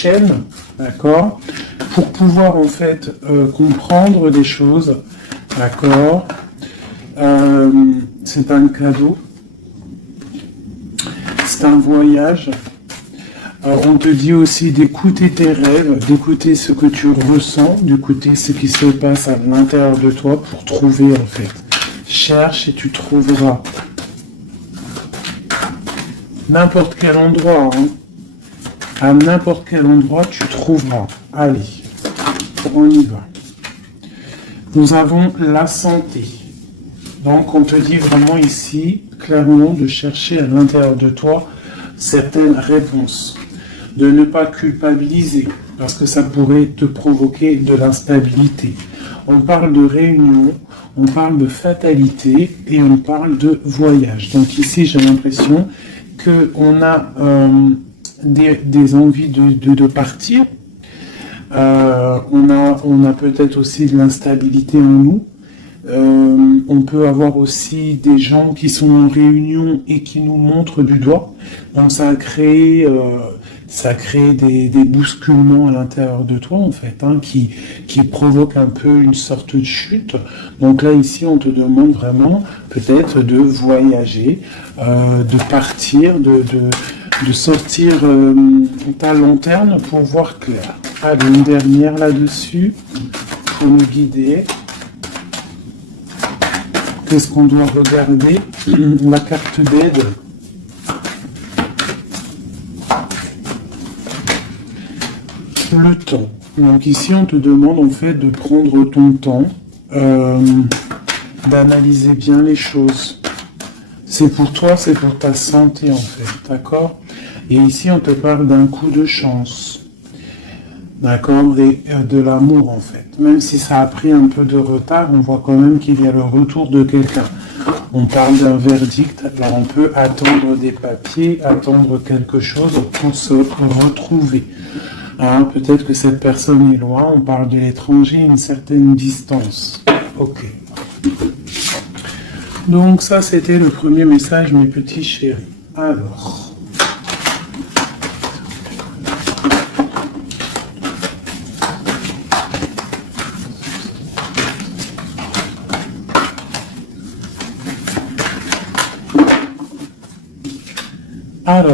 chaîne, d'accord, pour pouvoir en fait comprendre des choses, d'accord. C'est un cadeau, c'est un voyage. On te dit aussi d'écouter tes rêves, d'écouter ce que tu ressens, d'écouter ce qui se passe à l'intérieur de toi pour trouver en fait. Cherche et tu trouveras. N'importe quel endroit, hein. À n'importe quel endroit tu trouveras. Allez, on y va. Nous avons la santé. Donc on te dit vraiment ici, clairement, de chercher à l'intérieur de toi certaines réponses. De ne pas culpabiliser, parce que ça pourrait te provoquer de l'instabilité. On parle de réunion, on parle de fatalité et on parle de voyage. Donc ici, j'ai l'impression qu'on a des envies de partir. On a peut-être aussi de l'instabilité en nous. On peut avoir aussi des gens qui sont en réunion et qui nous montrent du doigt. Donc ça a créé des bousculements à l'intérieur de toi en fait, hein, qui provoquent un peu une sorte de chute. Donc là ici on te demande vraiment peut-être de voyager, de partir, de sortir ta lanterne pour voir clair. Allez, une dernière là-dessus pour nous guider. Qu'est-ce qu'on doit regarder? La carte d'aide. Le temps. Donc ici, on te demande en fait de prendre ton temps, d'analyser bien les choses. C'est pour toi, c'est pour ta santé en fait, d'accord? Et ici, on te parle d'un coup de chance, d'accord? Et de l'amour en fait. Même si ça a pris un peu de retard, on voit quand même qu'il y a le retour de quelqu'un. On parle d'un verdict, alors on peut attendre des papiers, attendre quelque chose pour se retrouver. Hein, peut-être que cette personne est loin, on parle de l'étranger, une certaine distance. Ok. Donc ça, c'était le premier message, mes petits chéris. Alors,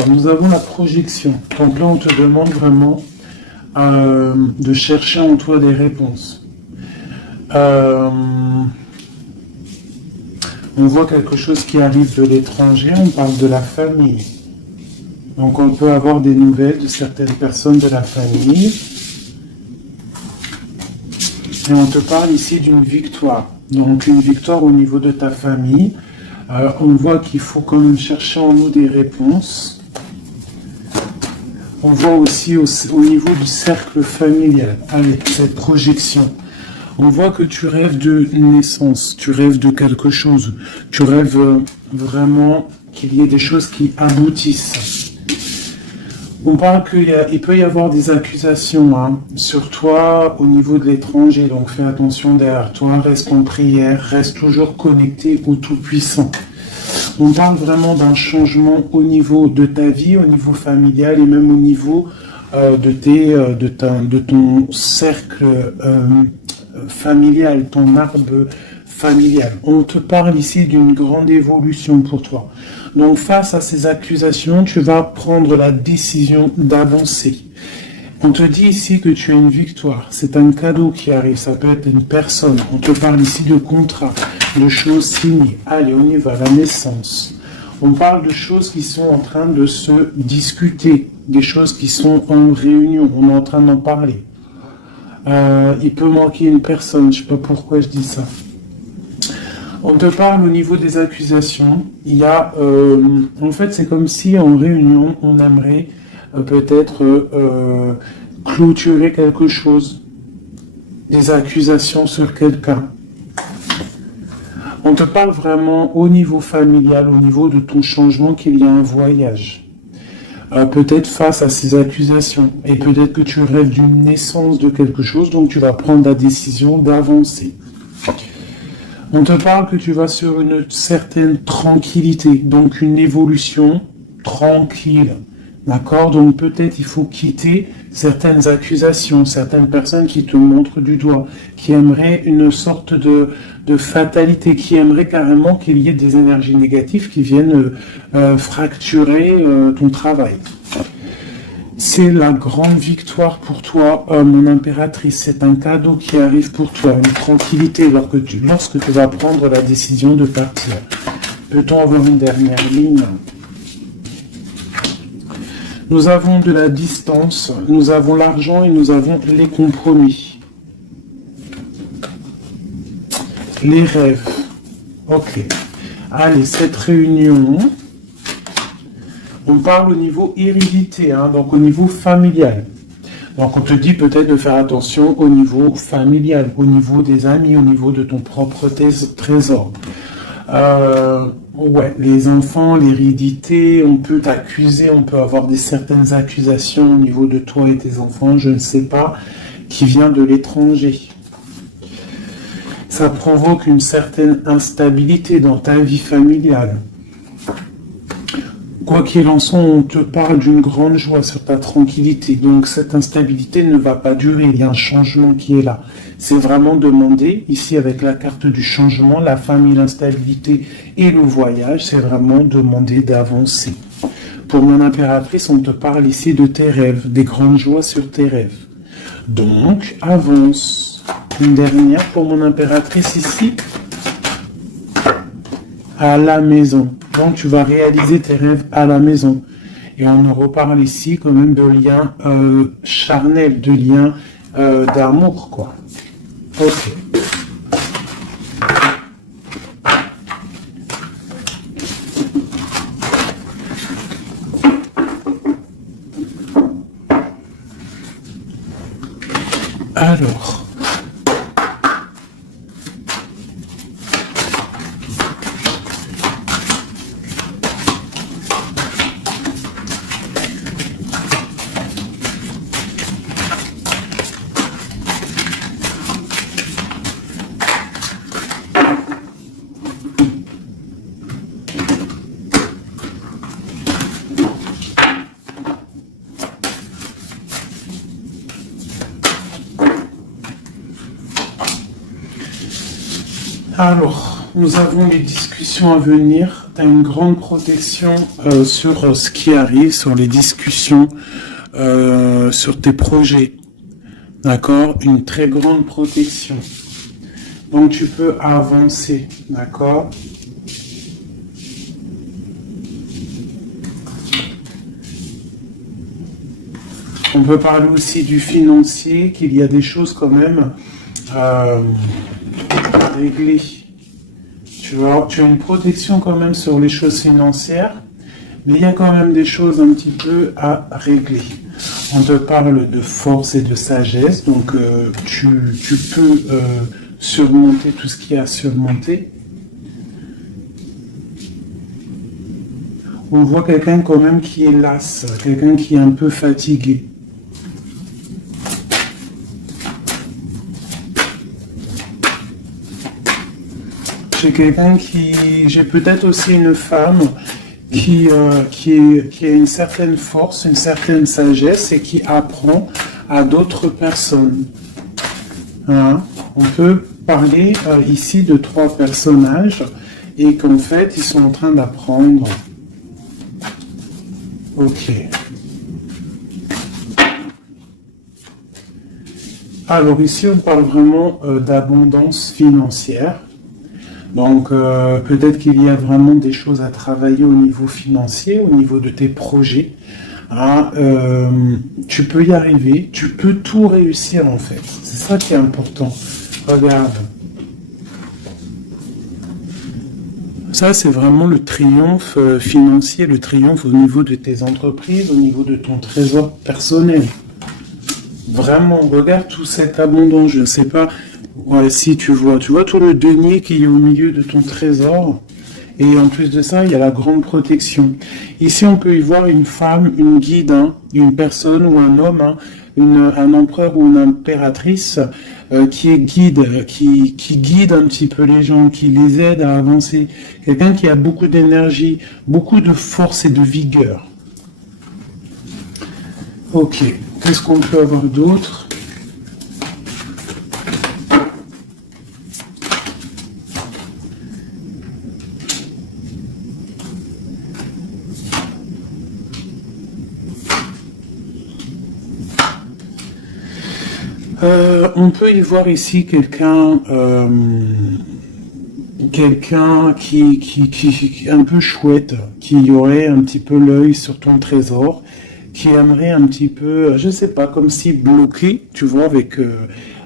nous avons la projection. Donc là, on te demande vraiment de chercher en toi des réponses. On voit quelque chose qui arrive de l'étranger, on parle de la famille. Donc on peut avoir des nouvelles de certaines personnes de la famille. Et on te parle ici d'une victoire. Donc une victoire au niveau de ta famille. On voit qu'il faut quand même chercher en nous des réponses. On voit aussi au niveau du cercle familial, avec cette projection. On voit que tu rêves de naissance, tu rêves de quelque chose, tu rêves vraiment qu'il y ait des choses qui aboutissent. On parle qu'il peut y avoir des accusations sur toi au niveau de l'étranger, donc fais attention derrière toi, reste en prière, reste toujours connecté au Tout-Puissant. On parle vraiment d'un changement au niveau de ta vie, au niveau familial et même au niveau de ton cercle familial, ton arbre familial. On te parle ici d'une grande évolution pour toi. Donc face à ces accusations, tu vas prendre la décision d'avancer. On te dit ici que tu as une victoire, c'est un cadeau qui arrive, ça peut être une personne. On te parle ici de contrat, de choses signées. Allez, on y va, la naissance. On parle de choses qui sont en train de se discuter, des choses qui sont en réunion, on est en train d'en parler. Il peut manquer une personne, je ne sais pas pourquoi je dis ça. On te parle au niveau des accusations. Il y a, en fait, c'est comme si en réunion, on aimerait peut-être clôturer quelque chose, des accusations sur quelqu'un. On te parle vraiment au niveau familial, au niveau de ton changement, qu'il y a un voyage. Peut-être face à ces accusations. Et peut-être que tu rêves d'une naissance de quelque chose, donc tu vas prendre la décision d'avancer. On te parle que tu vas sur une certaine tranquillité, donc une évolution tranquille, D'accord? Donc peut-être il faut quitter certaines accusations, certaines personnes qui te montrent du doigt, qui aimeraient une sorte de fatalité, qui aimeraient carrément qu'il y ait des énergies négatives qui viennent fracturer ton travail. C'est la grande victoire pour toi, mon impératrice. C'est un cadeau qui arrive pour toi, une tranquillité lorsque tu vas prendre la décision de partir. Peut-on avoir une dernière ligne? Nous avons de la distance, nous avons l'argent et nous avons les compromis. Les rêves. Ok. Allez, cette réunion, on parle au niveau hérédité, hein, donc au niveau familial. Donc on te dit peut-être de faire attention au niveau familial, au niveau des amis, au niveau de ton propre trésor. Ouais, les enfants, l'hérédité, on peut t'accuser, on peut avoir certaines accusations au niveau de toi et tes enfants, je ne sais pas, qui vient de l'étranger. Ça provoque une certaine instabilité dans ta vie familiale. Quoi qu'il en soit, on te parle d'une grande joie sur ta tranquillité. Donc cette instabilité ne va pas durer, il y a un changement qui est là. C'est vraiment demandé, ici avec la carte du changement, la famille, l'instabilité et le voyage, c'est vraiment demander d'avancer. Pour mon impératrice, on te parle ici de tes rêves, des grandes joies sur tes rêves. Donc, avance. Une dernière pour mon impératrice ici. À la maison. Donc, tu vas réaliser tes rêves à la maison. Et on reparle ici quand même de liens charnels, de liens d'amour, quoi. Ok. Alors. Alors, nous avons les discussions à venir. Tu as une grande protection sur ce qui arrive, sur les discussions, sur tes projets. D'accord? Une très grande protection. Donc, tu peux avancer. D'accord? On peut parler aussi du financier, qu'il y a des choses quand même régler. Tu as une protection quand même sur les choses financières, mais il y a quand même des choses un petit peu à régler. On te parle de force et de sagesse, donc tu peux surmonter tout ce qu'il y a à surmonter. On voit quelqu'un quand même qui est las, quelqu'un qui est un peu fatigué. J'ai peut-être aussi une femme qui a une certaine force, une certaine sagesse et qui apprend à d'autres personnes. Hein? On peut parler ici de 3 personnages et qu'en fait ils sont en train d'apprendre. Ok. Alors ici on parle vraiment d'abondance financière. Donc, peut-être qu'il y a vraiment des choses à travailler au niveau financier, au niveau de tes projets. Hein, tu peux y arriver, tu peux tout réussir en fait. C'est ça qui est important. Regarde. Ça, c'est vraiment le triomphe financier, le triomphe au niveau de tes entreprises, au niveau de ton trésor personnel. Vraiment, regarde toute cette abondance, je ne sais pas... Ouais, si tu vois tout le denier qui est au milieu de ton trésor. Et en plus de ça, il y a la grande protection. Ici, on peut y voir une femme, une guide, hein, une personne ou un homme, hein, un empereur ou une impératrice qui est guide, qui guide un petit peu les gens, qui les aide à avancer. Quelqu'un qui a beaucoup d'énergie, beaucoup de force et de vigueur. Ok, qu'est-ce qu'on peut avoir d'autre? On peut y voir ici quelqu'un qui est un peu chouette, qui aurait un petit peu l'œil sur ton trésor, qui aimerait un petit peu, je sais pas, comme si bloqué, tu vois,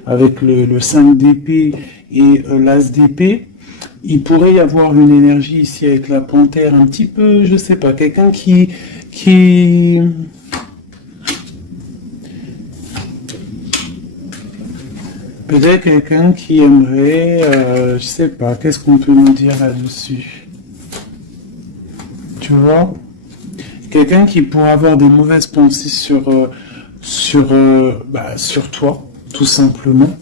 avec le 5 d'épée et l'as d'épée. Il pourrait y avoir une énergie ici avec la panthère, un petit peu, je sais pas, quelqu'un qui peut-être quelqu'un qui aimerait, je sais pas, qu'est-ce qu'on peut nous dire là-dessus? Tu vois? Quelqu'un qui pourrait avoir des mauvaises pensées sur toi, tout simplement.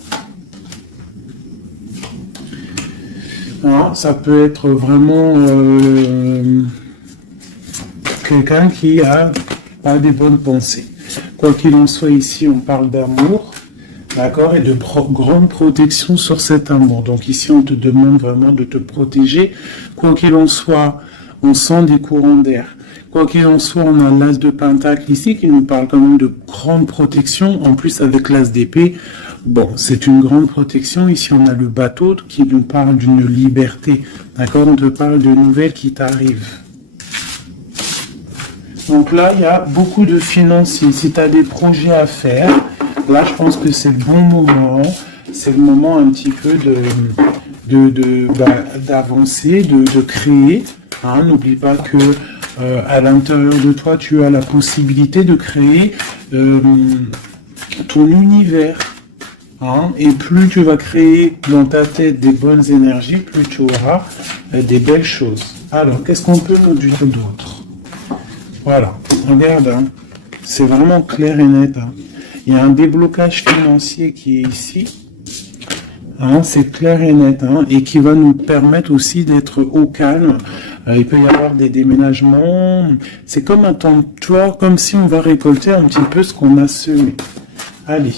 Alors, ça peut être vraiment quelqu'un qui a pas des bonnes pensées. Quoi qu'il en soit, ici, on parle d'amour. D'accord, et de grande protection sur cet amour. Donc ici, on te demande vraiment de te protéger. Quoi qu'il en soit, on sent des courants d'air. Quoi qu'il en soit, on a l'as de pentacle ici qui nous parle quand même de grande protection. En plus, avec l'as d'épée, bon, c'est une grande protection. Ici, on a le bateau qui nous parle d'une liberté. D'accord, on te parle de nouvelles qui t'arrivent. Donc là, il y a beaucoup de financiers. Si tu as des projets à faire, là, je pense que c'est le bon moment. C'est le moment un petit peu d'avancer, de créer. Hein. N'oublie pas que à l'intérieur de toi, tu as la possibilité de créer ton univers. Hein. Et plus tu vas créer dans ta tête des bonnes énergies, plus tu auras des belles choses. Alors, qu'est-ce qu'on peut nous dire d'autre? Voilà, regarde, hein. C'est vraiment clair et net. Hein. Il y a un déblocage financier qui est ici. Hein, c'est clair et net. Hein, et qui va nous permettre aussi d'être au calme. Il peut y avoir des déménagements. C'est comme un temps, tu vois, comme si on va récolter un petit peu ce qu'on a semé. Allez.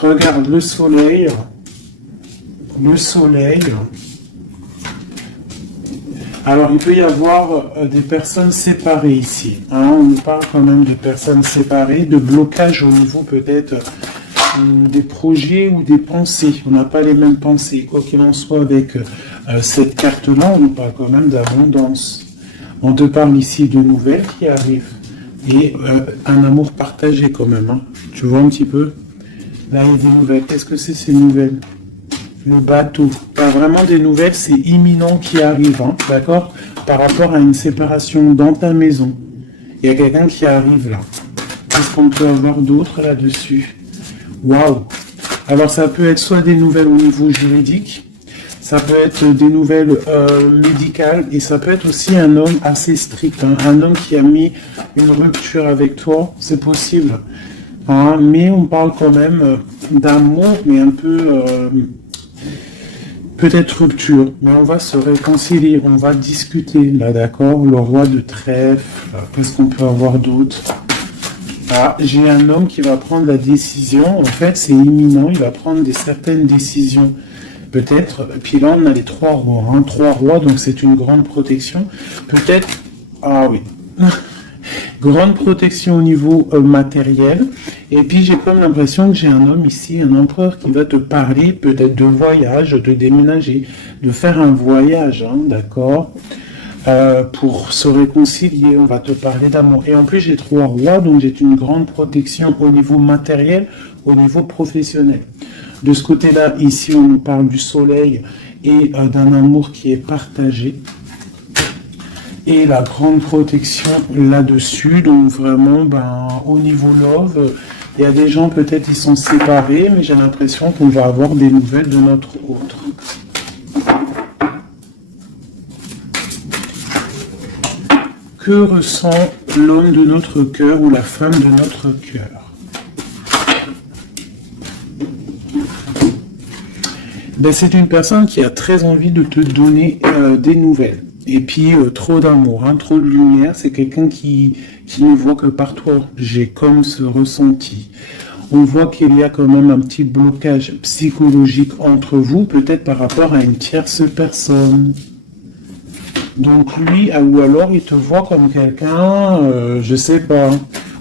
Regarde le soleil. Le soleil. Alors, il peut y avoir des personnes séparées ici. Hein, on nous parle quand même de personnes séparées, de blocage au niveau peut-être des projets ou des pensées. On n'a pas les mêmes pensées. Quoi qu'il en soit, avec cette carte-là, on nous parle quand même d'abondance. On te parle ici de nouvelles qui arrivent. Et un amour partagé quand même. Hein. Tu vois un petit peu? Là, il y a des nouvelles. Qu'est-ce que c'est ces nouvelles? Le bateau. Pas vraiment des nouvelles, c'est imminent qui arrive, hein, d'accord? Par rapport à une séparation dans ta maison. Il y a quelqu'un qui arrive là. Qu'est-ce qu'on peut avoir d'autre là-dessus? Waouh! Alors ça peut être soit des nouvelles au niveau juridique, ça peut être des nouvelles médicales, et ça peut être aussi un homme assez strict, hein, un homme qui a mis une rupture avec toi, c'est possible. Hein, mais on parle quand même d'amour, mais un peu... peut-être rupture, mais on va se réconcilier, on va discuter, là, d'accord? Le roi de trèfle, qu'est-ce qu'on peut avoir d'autre? Ah, j'ai un homme qui va prendre la décision, en fait, c'est imminent, il va prendre certaines décisions, peut-être, puis là, on a les 3 rois, hein, 3 rois, donc c'est une grande protection, peut-être, ah oui, grande protection au niveau matériel. Et puis j'ai comme l'impression que j'ai un homme ici, un empereur qui va te parler peut-être de voyage, de déménager, de faire un voyage, hein, d'accord, pour se réconcilier. On va te parler d'amour. Et en plus j'ai 3 rois, donc j'ai une grande protection au niveau matériel, au niveau professionnel. De ce côté-là, ici on nous parle du soleil et d'un amour qui est partagé. Et la grande protection là-dessus, donc vraiment, au niveau love, il y a des gens peut-être qui sont séparés, mais j'ai l'impression qu'on va avoir des nouvelles de notre autre. Que ressent l'homme de notre cœur ou la femme de notre cœur? C'est une personne qui a très envie de te donner des nouvelles. Et puis, trop d'amour, hein, trop de lumière. C'est quelqu'un qui ne voit que par toi. J'ai comme ce ressenti. On voit qu'il y a quand même un petit blocage psychologique entre vous, peut-être par rapport à une tierce personne. Donc lui, ou alors il te voit comme quelqu'un, je sais pas.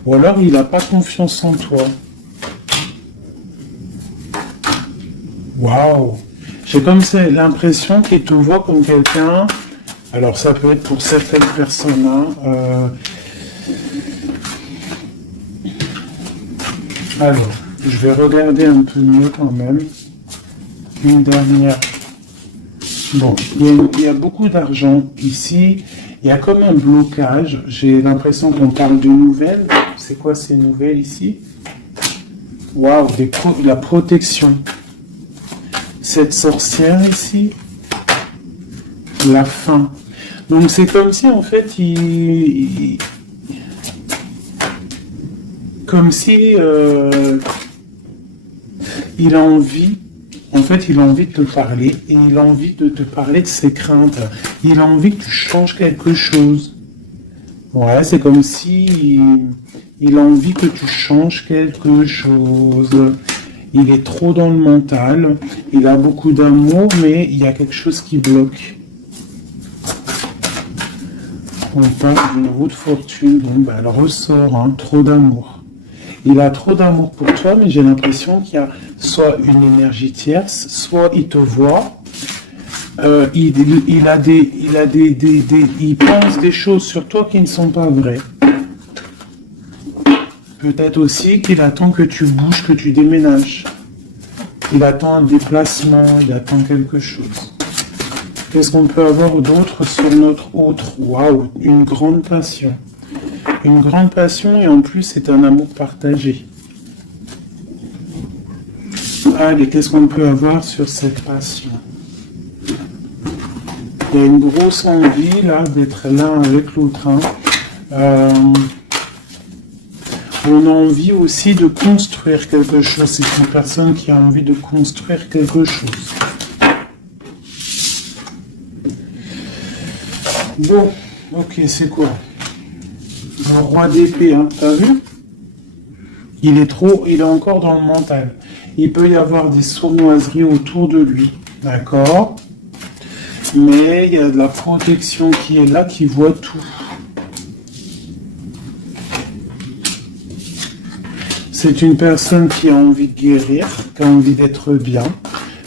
Ou alors il n'a pas confiance en toi. Waouh! J'ai comme ça l'impression qu'il te voit comme quelqu'un. Alors ça peut être pour certaines personnes, hein, alors, je vais regarder un peu mieux quand même. Une dernière. Bon, il y a beaucoup d'argent ici. Il y a comme un blocage. J'ai l'impression qu'on parle de nouvelles. C'est quoi ces nouvelles ici? Waouh, la protection. Cette sorcière ici. La fin. Donc c'est comme si en fait comme si il a envie, en fait, il a envie de te parler et il a envie de te parler de ses craintes. Il a envie que tu changes quelque chose. Ouais, c'est comme si il a envie que tu changes quelque chose. Il est trop dans le mental. Il a beaucoup d'amour, mais il y a quelque chose qui bloque. On parle d'une roue de fortune, donc elle ressort, hein, trop d'amour. Il a trop d'amour pour toi, mais j'ai l'impression qu'il y a soit une énergie tierce, soit il te voit, il pense des choses sur toi qui ne sont pas vraies. Peut-être aussi qu'il attend que tu bouges, que tu déménages. Il attend un déplacement, il attend quelque chose. Qu'est-ce qu'on peut avoir d'autre sur notre autre? Waouh, une grande passion. Une grande passion et en plus c'est un amour partagé. Allez, qu'est-ce qu'on peut avoir sur cette passion? Il y a une grosse envie là d'être l'un avec l'autre. Hein. On a envie aussi de construire quelque chose. C'est une personne qui a envie de construire quelque chose. Bon, ok, c'est quoi? Le roi d'épée, hein, t'as vu? Il est encore dans le mental. Il peut y avoir des sournoiseries autour de lui, d'accord? Mais il y a de la protection qui est là, qui voit tout. C'est une personne qui a envie de guérir, qui a envie d'être bien.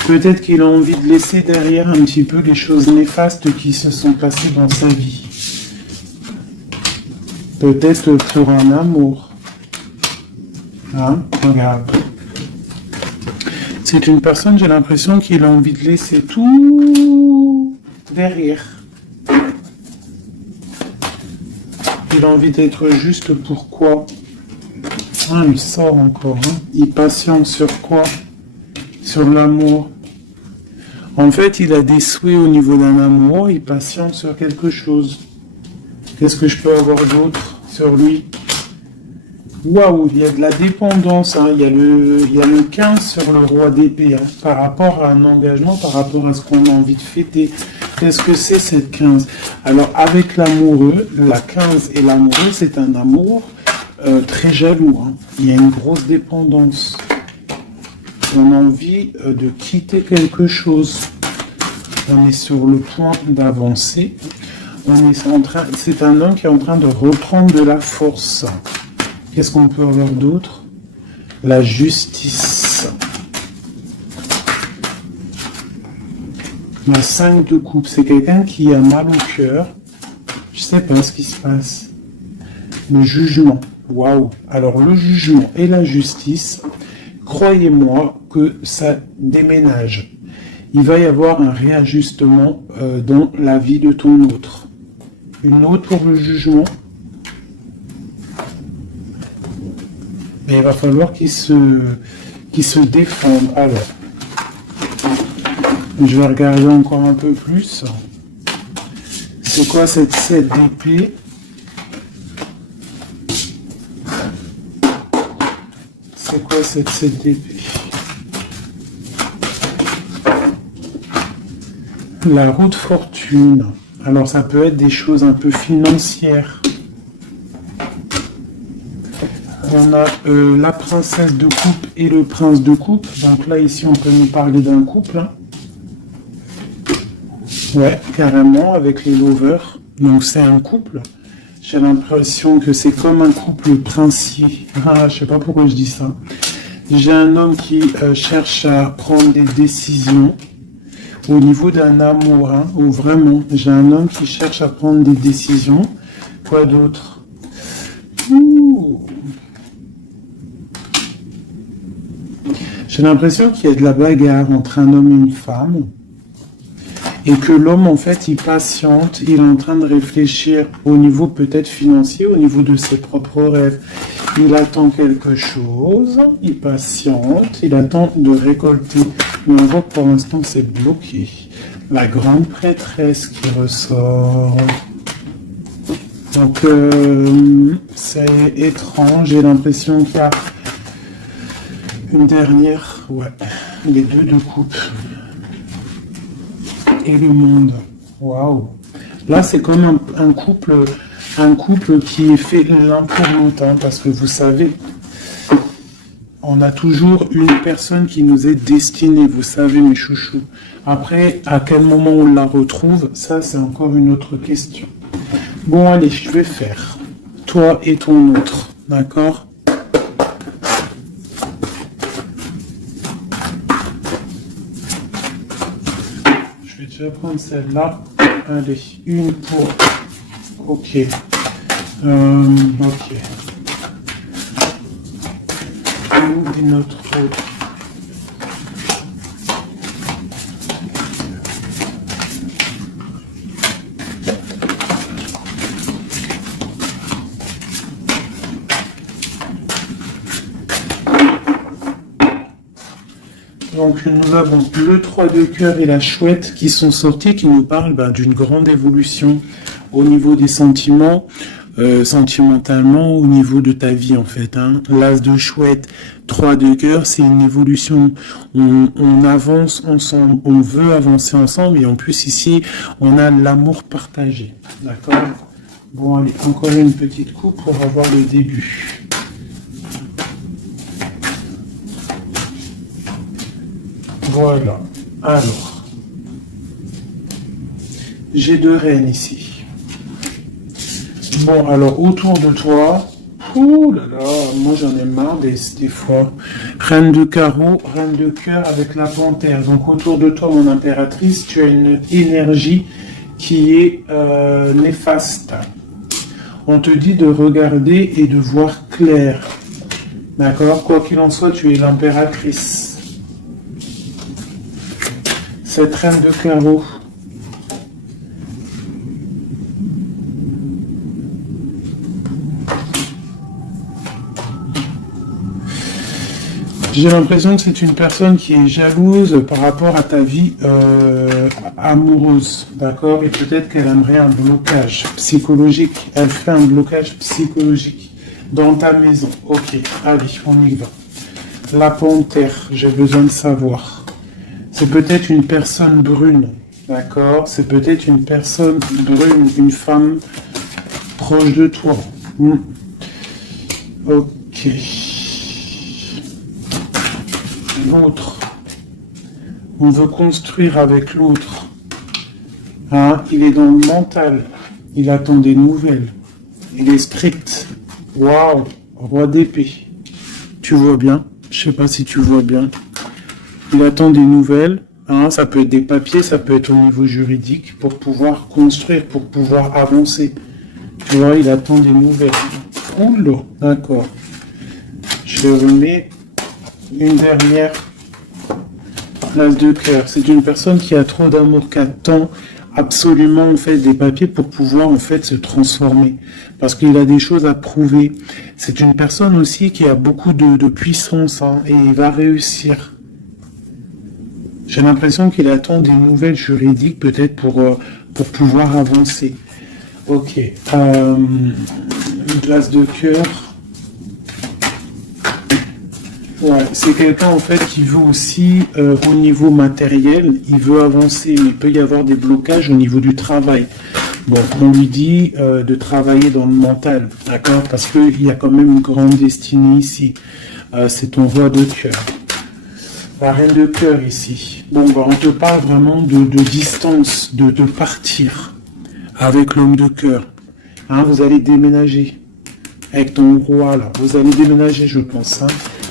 Peut-être qu'il a envie de laisser derrière un petit peu les choses néfastes qui se sont passées dans sa vie. Peut-être pour un amour. Hein? Regarde. C'est une personne, j'ai l'impression qu'il a envie de laisser tout derrière. Il a envie d'être juste pour quoi? Ah, il sort encore. Hein? Il patiente sur quoi? Sur l'amour. En fait, il a des souhaits au niveau d'un amour, il patiente sur quelque chose. Qu'est-ce que je peux avoir d'autre sur lui? Waouh, il y a de la dépendance, hein. Il y a le 15 sur le roi d'épée, hein, par rapport à un engagement, par rapport à ce qu'on a envie de fêter. Qu'est-ce que c'est cette 15? Alors, avec l'amoureux, la 15 et l'amoureux, c'est un amour très jaloux. Hein. Il y a une grosse dépendance. On a envie de quitter quelque chose. On est sur le point d'avancer. C'est un homme qui est en train de reprendre de la force. Qu'est-ce qu'on peut avoir d'autre? La justice. La 5 de coupe, c'est quelqu'un qui a mal au cœur. Je sais pas ce qui se passe. Le jugement. Waouh. Alors le jugement et la justice, croyez-moi que ça déménage. Il va y avoir un réajustement dans la vie de ton autre. Une autre pour le jugement. Mais il va falloir qu'il se défende. Alors, je vais regarder encore un peu plus. C'est quoi cette 7 d'épée? C'est quoi cette 7 d'épée? La roue de fortune. Alors ça peut être des choses un peu financières. On a la princesse de coupe et le prince de coupe. Donc là, ici, on peut nous parler d'un couple. Hein. Ouais, carrément, avec les lovers. Donc c'est un couple. J'ai l'impression que c'est comme un couple princier. Ah, je sais pas pourquoi je dis ça. J'ai un homme qui cherche à prendre des décisions au niveau d'un amour. Hein, ou vraiment, j'ai un homme qui cherche à prendre des décisions. Quoi d'autre? J'ai l'impression qu'il y a de la bagarre entre un homme et une femme. Et que l'homme, en fait, il patiente, il est en train de réfléchir au niveau peut-être financier, au niveau de ses propres rêves. Il attend quelque chose, il patiente, il attend de récolter. Mais on voit que pour l'instant, c'est bloqué. La grande prêtresse qui ressort. Donc, c'est étrange, j'ai l'impression qu'il y a une dernière, ouais, les deux de coupe. Et le monde. Waouh. Là, c'est comme un couple qui est fait l'un pour l'autre, hein, parce que vous savez, on a toujours une personne qui nous est destinée, vous savez, mes chouchous. Après, à quel moment on la retrouve, ça, c'est encore une autre question. Bon, allez, je vais faire toi et ton autre, d'accord? Je vais prendre celle-là. Allez, une pour... Ok. Ok. Une autre. Donc nous avons le 3 de cœur et la chouette qui sont sortis, qui nous parlent d'une grande évolution au niveau des sentiments, sentimentalement, au niveau de ta vie en fait. Hein. L'as de chouette, 3 de cœur, c'est une évolution. On avance ensemble, on veut avancer ensemble et en plus ici, on a l'amour partagé. D'accord? Bon, allez, encore une petite coupe pour avoir le début. Voilà. Alors, j'ai deux reines ici. Bon, alors, autour de toi, ouh là là, moi j'en ai marre des fois. Reine de carreau, reine de cœur avec la panthère. Donc, autour de toi, mon impératrice, tu as une énergie qui est néfaste. On te dit de regarder et de voir clair. D'accord? Quoi qu'il en soit, tu es l'impératrice. Cette reine de carreau. J'ai l'impression que c'est une personne qui est jalouse par rapport à ta vie amoureuse, d'accord? Et peut-être qu'elle aimerait un blocage psychologique. Elle fait un blocage psychologique dans ta maison. Ok, allez, on y va. La panthère, j'ai besoin de savoir. C'est peut-être une personne brune, d'accord? C'est peut-être une personne brune, une femme proche de toi. Ok. L'autre. On veut construire avec l'autre. Hein? Il est dans le mental. Il attend des nouvelles. Il est strict. Waouh! Roi d'épée. Tu vois bien? Je sais pas si tu vois bien. Il attend des nouvelles, hein, ça peut être des papiers, ça peut être au niveau juridique, pour pouvoir construire, pour pouvoir avancer. Tu vois, il attend des nouvelles. Oula, d'accord. Je remets une dernière place de cœur. C'est une personne qui a trop d'amour, qui attend absolument en fait des papiers pour pouvoir en fait se transformer, parce qu'il a des choses à prouver. C'est une personne aussi qui a beaucoup de puissance, hein, et il va réussir. J'ai l'impression qu'il attend des nouvelles juridiques peut-être pour pouvoir avancer. Ok. Glace de cœur. Ouais, c'est quelqu'un en fait qui veut aussi au niveau matériel, il veut avancer, mais il peut y avoir des blocages au niveau du travail. Bon, on lui dit de travailler dans le mental, d'accord? Parce qu'il y a quand même une grande destinée ici. C'est ton roi de cœur. La reine de cœur ici. Bon, bah, on te parle vraiment de distance, de partir avec l'homme de cœur. Hein, vous allez déménager avec ton roi là. Vous allez déménager, je pense. Hein.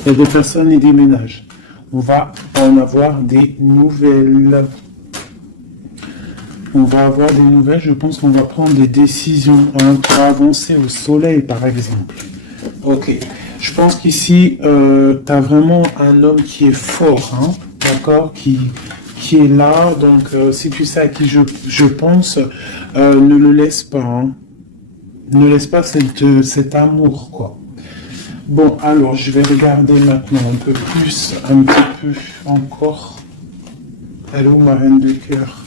Il y a des personnes qui déménagent. On va en avoir des nouvelles. On va avoir des nouvelles. Je pense qu'on va prendre des décisions pour avancer au soleil, par exemple. Ok. Je pense qu'ici, tu as vraiment un homme qui est fort, hein, d'accord, qui est là. Donc, si tu sais à qui je pense, ne le laisse pas. Hein. Ne laisse pas cet amour, quoi. Bon, alors, je vais regarder maintenant un peu plus, un petit peu encore. Elle est où, ma reine de cœur?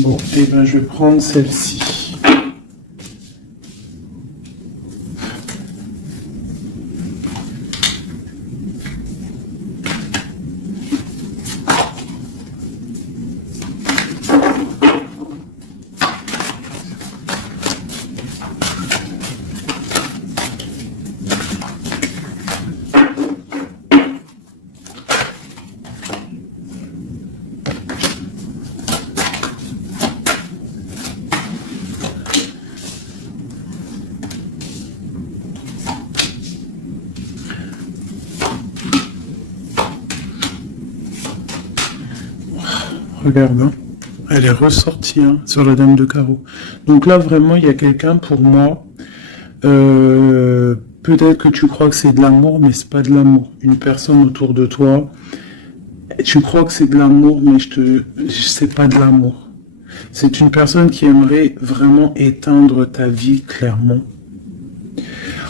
Bon, et ben, je vais prendre celle-ci. Regarde, hein. Elle est ressortie hein, sur la dame de carreau. Donc là, vraiment, il y a quelqu'un pour moi. Peut-être que tu crois que c'est de l'amour, mais c'est pas de l'amour. Une personne autour de toi, tu crois que c'est de l'amour, mais c'est pas de l'amour. C'est une personne qui aimerait vraiment éteindre ta vie, clairement.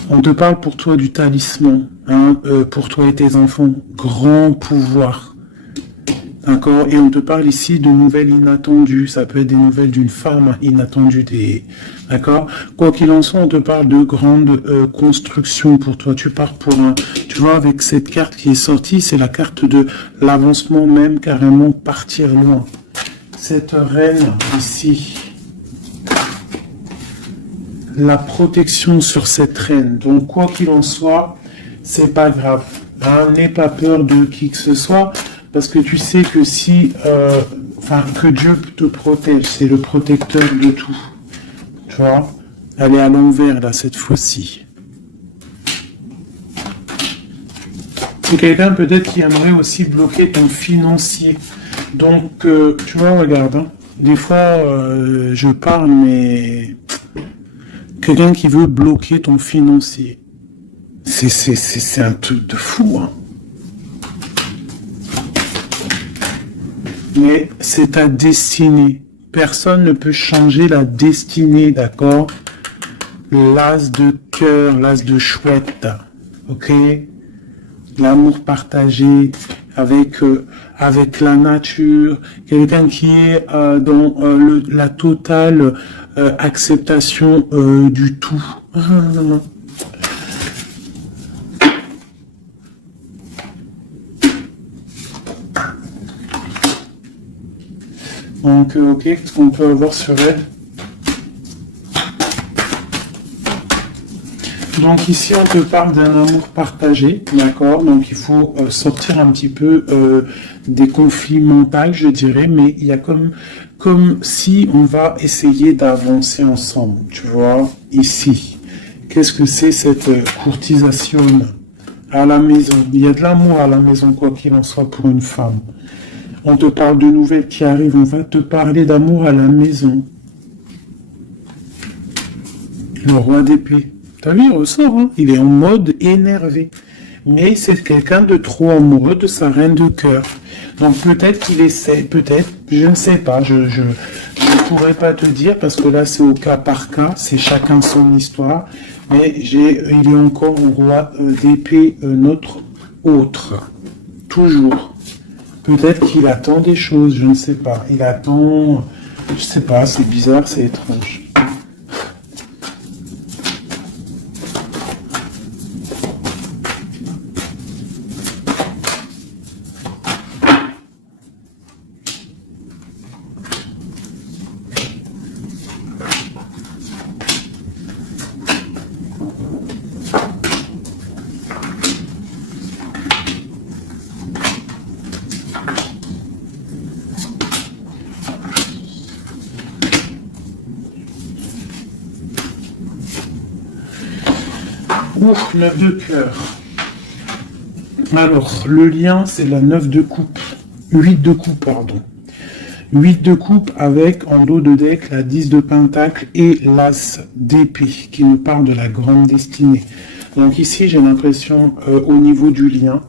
On te parle pour toi du talisman, hein, pour toi et tes enfants. Grand pouvoir. D'accord. Et on te parle ici de nouvelles inattendues. Ça peut être des nouvelles d'une femme inattendue. D'accord. Quoi qu'il en soit, on te parle de grandes constructions pour toi. Tu pars pour un... Tu vois, avec cette carte qui est sortie, c'est la carte de l'avancement même, carrément partir loin. Cette reine ici, la protection sur cette reine. Donc, quoi qu'il en soit, c'est pas grave. Hein, n'aie pas peur de qui que ce soit. Parce que tu sais que si, que Dieu te protège, c'est le protecteur de tout. Tu vois, elle est à l'envers là cette fois-ci. C'est quelqu'un peut-être qui aimerait aussi bloquer ton financier. Donc, tu vois, regarde, hein, des fois, je parle, mais quelqu'un qui veut bloquer ton financier, c'est un truc de fou, hein. Mais c'est ta destinée. Personne ne peut changer la destinée, d'accord? L'as de cœur, l'as de chouette, ok? L'amour partagé avec la nature, quelqu'un qui est dans la totale acceptation du tout. Donc, ok, qu'est-ce qu'on peut avoir sur elle? Donc ici, on te parle d'un amour partagé, d'accord? Donc il faut sortir un petit peu des conflits mentaux, je dirais, mais il y a comme si on va essayer d'avancer ensemble, tu vois, ici. Qu'est-ce que c'est cette courtisation à la maison? Il y a de l'amour à la maison, quoi qu'il en soit, pour une femme. On te parle de nouvelles qui arrivent, on va te parler d'amour à la maison. Le roi d'épée. T'as vu, il ressort, hein? Il est en mode énervé. Mais c'est quelqu'un de trop amoureux de sa reine de cœur. Donc peut-être qu'il essaie, peut-être, je ne sais pas, je ne pourrais pas te dire parce que là c'est au cas par cas, c'est chacun son histoire. Mais il est encore au roi d'épée, notre autre. Toujours. Peut-être qu'il attend des choses, je ne sais pas. Il attend, je sais pas, c'est bizarre, c'est étrange. Ouf, 9 de cœur. Alors, le lien, c'est la 9 de coupe. 8 de coupe, pardon. 8 de coupe avec, en dos de deck, la 10 de pentacle et l'as d'épée, qui nous parle de la grande destinée. Donc ici, j'ai l'impression, au niveau du lien,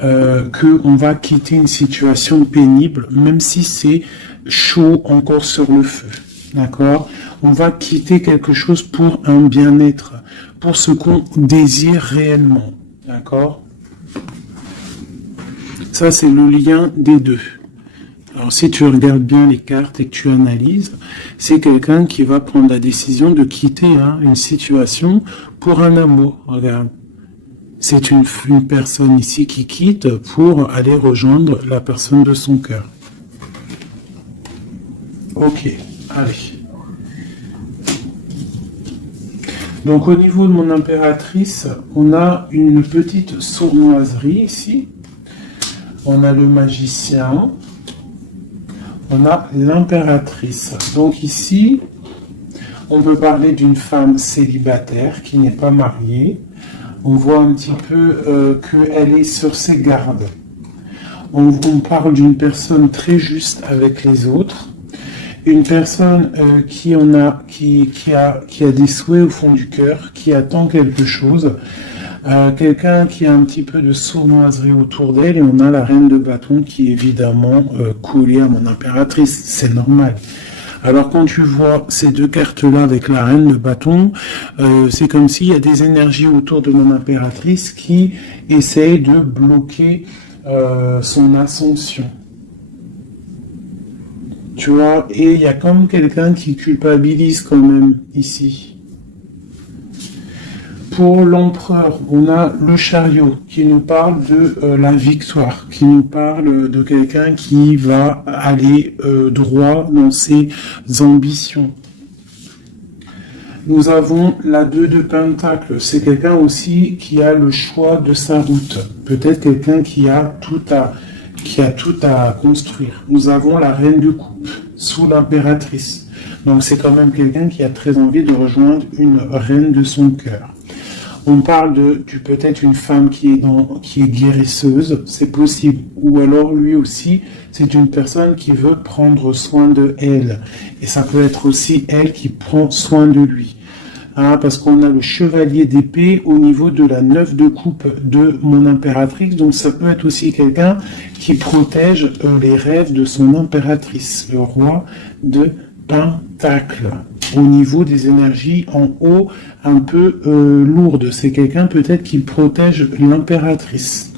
qu'on va quitter une situation pénible, même si c'est chaud encore sur le feu. D'accord? On va quitter quelque chose pour un bien-être, pour ce qu'on désire réellement. D'accord? Ça, c'est le lien des deux. Alors, si tu regardes bien les cartes et que tu analyses, c'est quelqu'un qui va prendre la décision de quitter une situation pour un amour. Regarde. C'est une personne ici qui quitte pour aller rejoindre la personne de son cœur. Ok, allez. Donc, au niveau de mon impératrice, on a une petite sournoiserie ici. On a le magicien. On a l'impératrice. Donc ici, on peut parler d'une femme célibataire qui n'est pas mariée. On voit un petit peu qu'elle est sur ses gardes. On parle d'une personne très juste avec les autres. Une personne qui a des souhaits au fond du cœur, qui attend quelque chose. Quelqu'un qui a un petit peu de sournoiserie autour d'elle, et on a la reine de bâton qui est évidemment collée à mon impératrice, c'est normal. Alors quand tu vois ces deux cartes-là avec la reine de bâton, c'est comme s'il y a des énergies autour de mon impératrice qui essayent de bloquer son ascension. Tu vois, et il y a comme quelqu'un qui culpabilise quand même ici. Pour l'empereur, on a le chariot qui nous parle de la victoire, qui nous parle de quelqu'un qui va aller droit dans ses ambitions. Nous avons la 2 de pentacle, c'est quelqu'un aussi qui a le choix de sa route, peut-être quelqu'un qui a tout à construire. Nous avons la reine de coupe sous l'impératrice, donc c'est quand même quelqu'un qui a très envie de rejoindre une reine de son cœur. On parle de peut-être une femme qui est guérisseuse, c'est possible. Ou alors lui aussi, c'est une personne qui veut prendre soin de elle. Et ça peut être aussi elle qui prend soin de lui. Parce qu'on a le chevalier d'épée au niveau de la 9 de coupe de mon impératrice. Donc ça peut être aussi quelqu'un qui protège les rêves de son impératrice, le roi de pentacle. Au niveau des énergies en haut, un peu lourdes. C'est quelqu'un peut-être qui protège l'impératrice.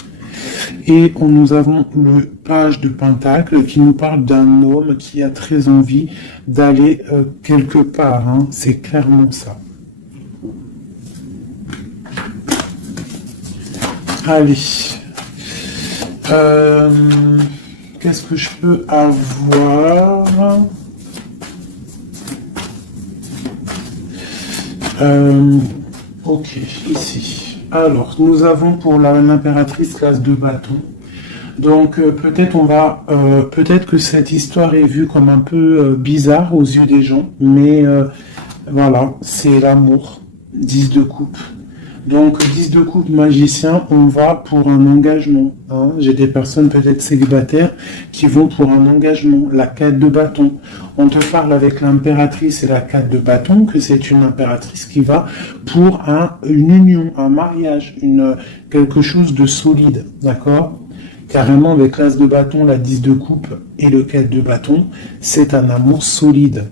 Et nous avons le page de pentacle qui nous parle d'un homme qui a très envie d'aller quelque part. C'est clairement ça. Allez. Qu'est-ce que je peux avoir ? Ok, ici. Alors, nous avons pour l'impératrice classe de bâton. Donc, peut-être que cette histoire est vue comme un peu bizarre aux yeux des gens, mais voilà, c'est l'amour. 10 de coupe. Donc, 10 de coupe magicien, on va pour un engagement. J'ai des personnes peut-être célibataires qui vont pour un engagement. La 4 de bâton. On te parle avec l'impératrice et la 4 de bâton que c'est une impératrice qui va pour une union, un mariage, quelque chose de solide. D'accord ? Carrément, avec l'as de bâton, la 10 de coupe et le 4 de bâton, c'est un amour solide.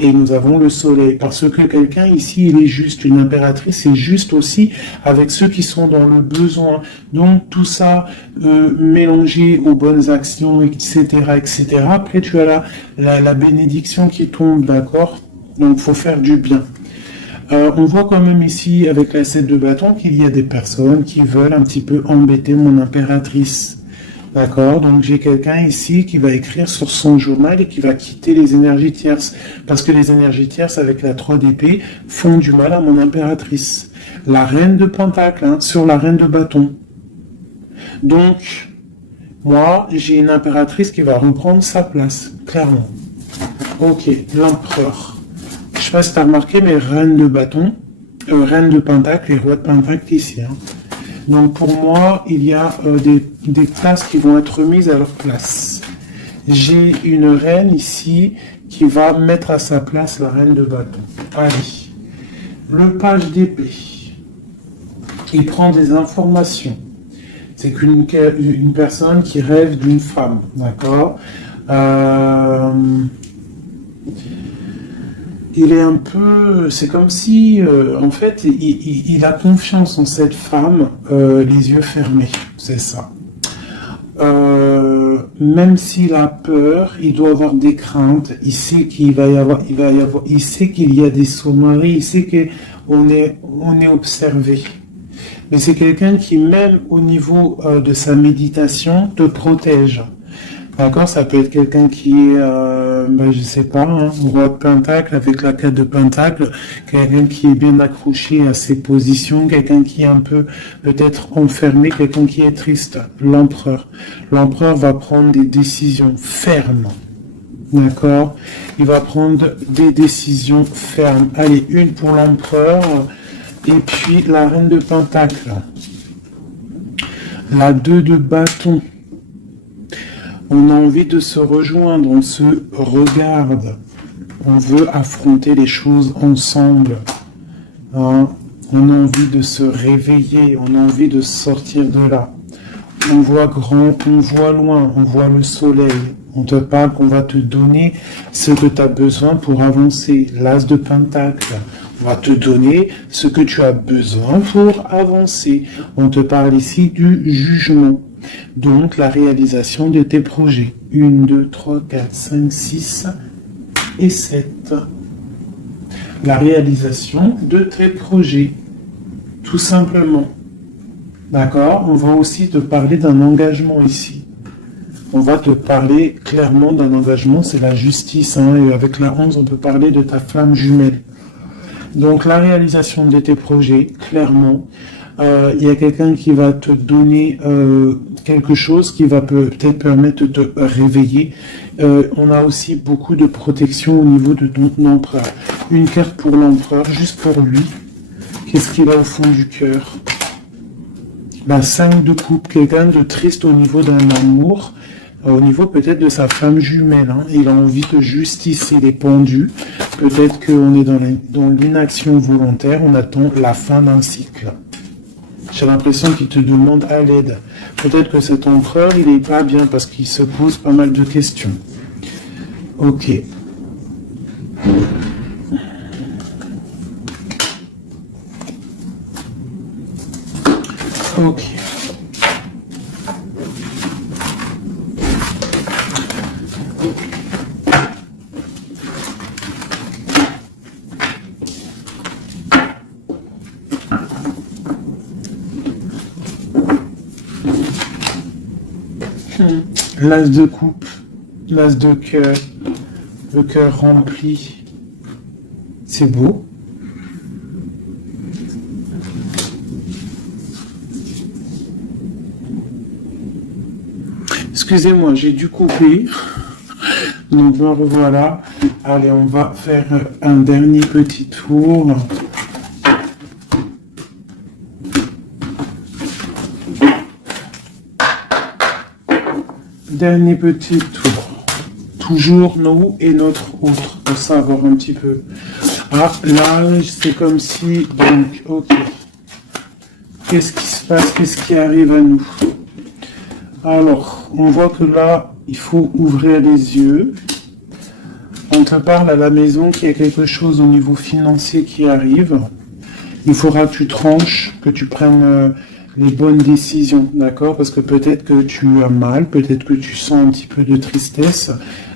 Et nous avons le soleil, parce que quelqu'un ici, il est juste, une impératrice est juste aussi avec ceux qui sont dans le besoin. Donc tout ça mélangé aux bonnes actions, etc., etc. Après, tu as la bénédiction qui tombe, d'accord ? Donc faut faire du bien. On voit quand même ici, avec la 7 de bâton, qu'il y a des personnes qui veulent un petit peu embêter mon impératrice. D'accord, donc j'ai quelqu'un ici qui va écrire sur son journal et qui va quitter les énergies tierces. Parce que les énergies tierces avec la 3 d'épée font du mal à mon impératrice. La reine de pentacle, sur la reine de bâton. Donc, moi, j'ai une impératrice qui va reprendre sa place, clairement. Ok, l'empereur. Je sais pas si tu as remarqué, mais reine de bâton, Reine de Pentacle et Roi de Pentacle ici. Hein. Donc pour moi, il y a des places qui vont être mises à leur place. J'ai une reine ici qui va mettre à sa place la reine de bâton. Allez. Le page d'épée. Il prend des informations. C'est une personne qui rêve d'une femme. D'accord. Il est un peu... C'est comme si, en fait, il a confiance en cette femme, les yeux fermés. C'est ça. Même s'il a peur, il doit avoir des craintes. Il sait il sait qu'il y a des sauvageries. Il sait qu'on est observé. Mais c'est quelqu'un qui, même au niveau de sa méditation, te protège. D'accord, ça peut être quelqu'un qui est, je sais pas, hein, roi de pentacle avec la 4 de pentacle, quelqu'un qui est bien accroché à ses positions, quelqu'un qui est un peu peut-être enfermé, quelqu'un qui est triste, l'empereur. L'empereur va prendre des décisions fermes. D'accord, il va prendre des décisions fermes. Allez, une pour l'empereur, et puis la reine de pentacle. La 2 de bâton. On a envie de se rejoindre, on se regarde, on veut affronter les choses ensemble. Hein? On a envie de se réveiller, on a envie de sortir de là. On voit grand, on voit loin, on voit le soleil. On te parle qu'on va te donner ce que tu as besoin pour avancer. L'as de pentacle. On va te donner ce que tu as besoin pour avancer. On te parle ici du jugement. Donc, la réalisation de tes projets. 1, 2, 3, 4, 5, 6 et 7. La réalisation de tes projets. Tout simplement. D'accord? On va aussi te parler d'un engagement ici. On va te parler clairement d'un engagement, c'est la justice. Hein, et avec la 11, on peut parler de ta flamme jumelle. Donc, la réalisation de tes projets, clairement. Il y a quelqu'un qui va te donner quelque chose qui va peut-être permettre de te réveiller. On a aussi beaucoup de protection au niveau de ton empereur. Une carte pour l'empereur, juste pour lui. Qu'est-ce qu'il a au fond du cœur? La 5 de coupe, quelqu'un de triste au niveau d'un amour, au niveau peut-être de sa femme jumelle. Hein. Il a envie de justice, il est pendu. Peut-être qu'on est dans l'inaction volontaire, on attend la fin d'un cycle. J'ai l'impression qu'il te demande à l'aide. Peut-être que cet empereur, il n'est pas bien parce qu'il se pose pas mal de questions. Ok. Ok. L'as de coupe, l'as de cœur, le cœur rempli. C'est beau. Excusez-moi, j'ai dû couper. Donc me revoilà. Allez, on va faire un dernier petit tour. Dernier petit tour. Toujours nous et notre autre, pour savoir un petit peu. Ah, là, c'est comme si... Donc, ok. Qu'est-ce qui se passe? Qu'est-ce qui arrive à nous? Alors, on voit que là, il faut ouvrir les yeux. On te parle à la maison qu'il y a quelque chose au niveau financier qui arrive. Il faudra que tu tranches, que tu prennes... les bonnes décisions, d'accord? Parce que peut-être que tu as mal, peut-être que tu sens un petit peu de tristesse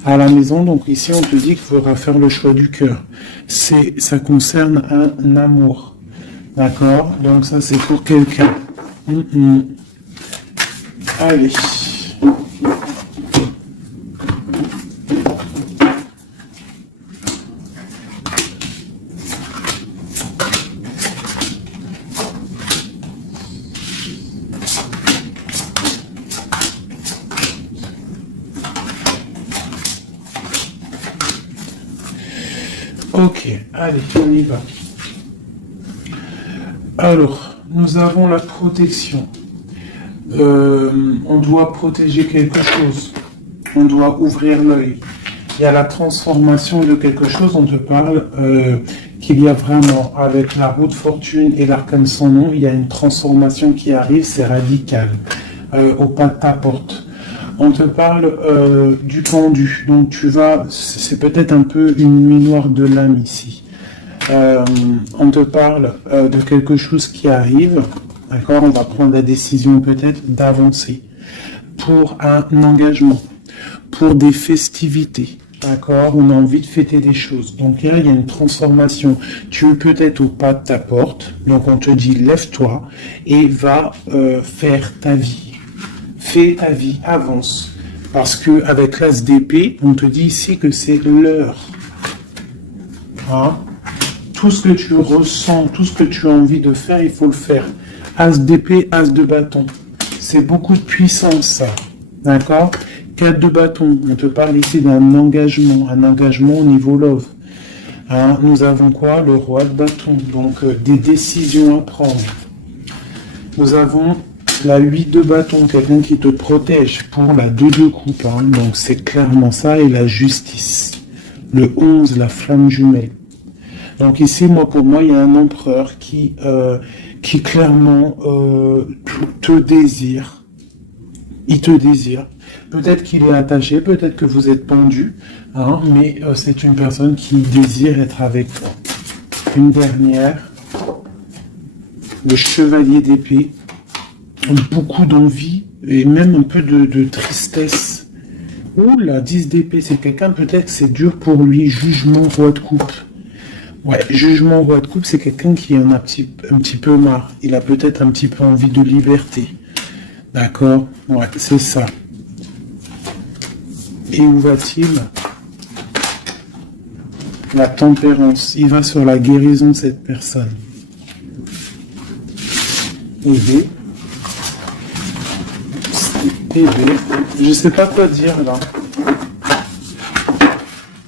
à la maison. Donc ici, on te dit qu'il faudra faire le choix du cœur. Ça concerne un amour, d'accord? Donc ça, c'est pour quelqu'un. Allez. Ok, allez, on y va. Alors, nous avons la protection. On doit protéger quelque chose. On doit ouvrir l'œil. Il y a la transformation de quelque chose. On te parle qu'il y a vraiment, avec la roue de fortune et l'arcane sans nom, il y a une transformation qui arrive, c'est radical, au pas de ta porte. On te parle du pendu. Donc tu vas, c'est peut-être un peu une nuit noire de l'âme ici. On te parle de quelque chose qui arrive. D'accord, on va prendre la décision peut-être d'avancer pour un engagement, pour des festivités. D'accord, on a envie de fêter des choses. Donc là, il y a une transformation. Tu es peut-être au pas de ta porte. Donc on te dit, lève-toi et va faire ta vie. Fais ta vie, avance. Parce que avec l'as d'épée, on te dit ici que c'est l'heure. Hein? Tout ce que tu ressens, tout ce que tu as envie de faire, il faut le faire. As d'épée, as de bâton. C'est beaucoup de puissance, ça. D'accord? 4 de bâton. On te parle ici d'un engagement. Un engagement au niveau love. Hein? Nous avons quoi? Le roi de bâton. Donc, des décisions à prendre. Nous avons la 8 de bâton. Quelqu'un qui te protège pour la 2 de coupe. Hein? Donc, c'est clairement ça. Et la justice. Le 11, la flamme jumelle. Donc ici, pour moi, il y a un empereur qui clairement te désire. Il te désire. Peut-être qu'il est attaché, peut-être que vous êtes pendu, hein, mais c'est une personne qui désire être avec toi. Une dernière, le chevalier d'épée. Beaucoup d'envie et même un peu de tristesse. Ouh, la 10 d'épée, c'est quelqu'un, peut-être que c'est dur pour lui. Jugement, roi de coupe. Ouais, jugement, roi de coupe, c'est quelqu'un qui en a un petit peu marre. Il a peut-être un petit peu envie de liberté. D'accord? Ouais, c'est ça. Et où va-t-il? La tempérance. Il va sur la guérison de cette personne. Aider. Aider. Je sais pas quoi dire là. De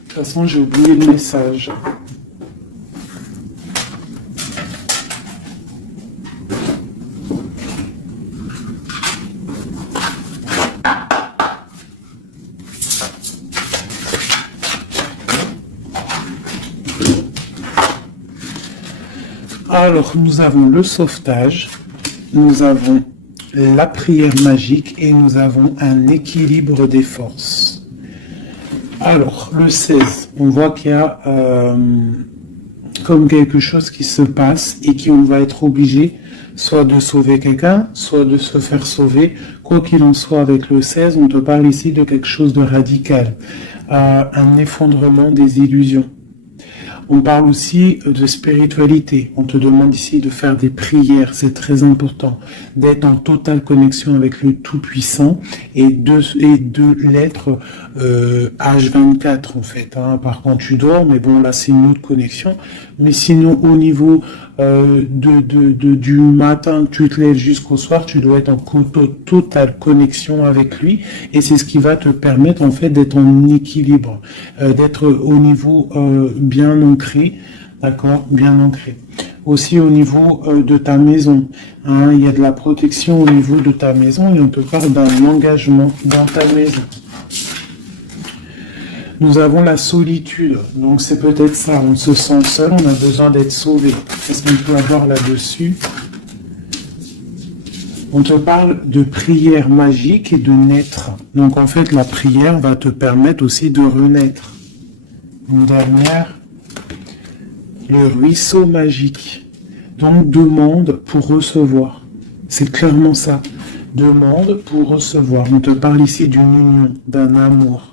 toute façon, j'ai oublié le message. Alors, nous avons le sauvetage, nous avons la prière magique et nous avons un équilibre des forces. Alors, le 16, on voit qu'il y a comme quelque chose qui se passe et qu'on va être obligé soit de sauver quelqu'un, soit de se faire sauver. Quoi qu'il en soit, avec le 16, on te parle ici de quelque chose de radical, un effondrement des illusions. On parle aussi de spiritualité. On te demande ici de faire des prières, c'est très important, d'être en totale connexion avec le Tout-Puissant et de l'être H24 en fait. Hein, par contre, tu dors, mais bon là c'est une autre connexion. Mais sinon au niveau du matin, tu te lèves jusqu'au soir, tu dois être en totale connexion avec lui et c'est ce qui va te permettre en fait d'être en équilibre, d'être au niveau bien ancré, d'accord, bien ancré. Aussi au niveau de ta maison, hein, il y a de la protection au niveau de ta maison et on te parle d'un engagement dans ta maison. Nous avons la solitude, donc c'est peut-être ça, on se sent seul, on a besoin d'être sauvé. Qu'est-ce qu'on peut avoir là-dessus? On te parle de prière magique et de naître. Donc en fait, la prière va te permettre aussi de renaître. Une dernière, le ruisseau magique. Donc demande pour recevoir. C'est clairement ça. Demande pour recevoir. On te parle ici d'une union, d'un amour.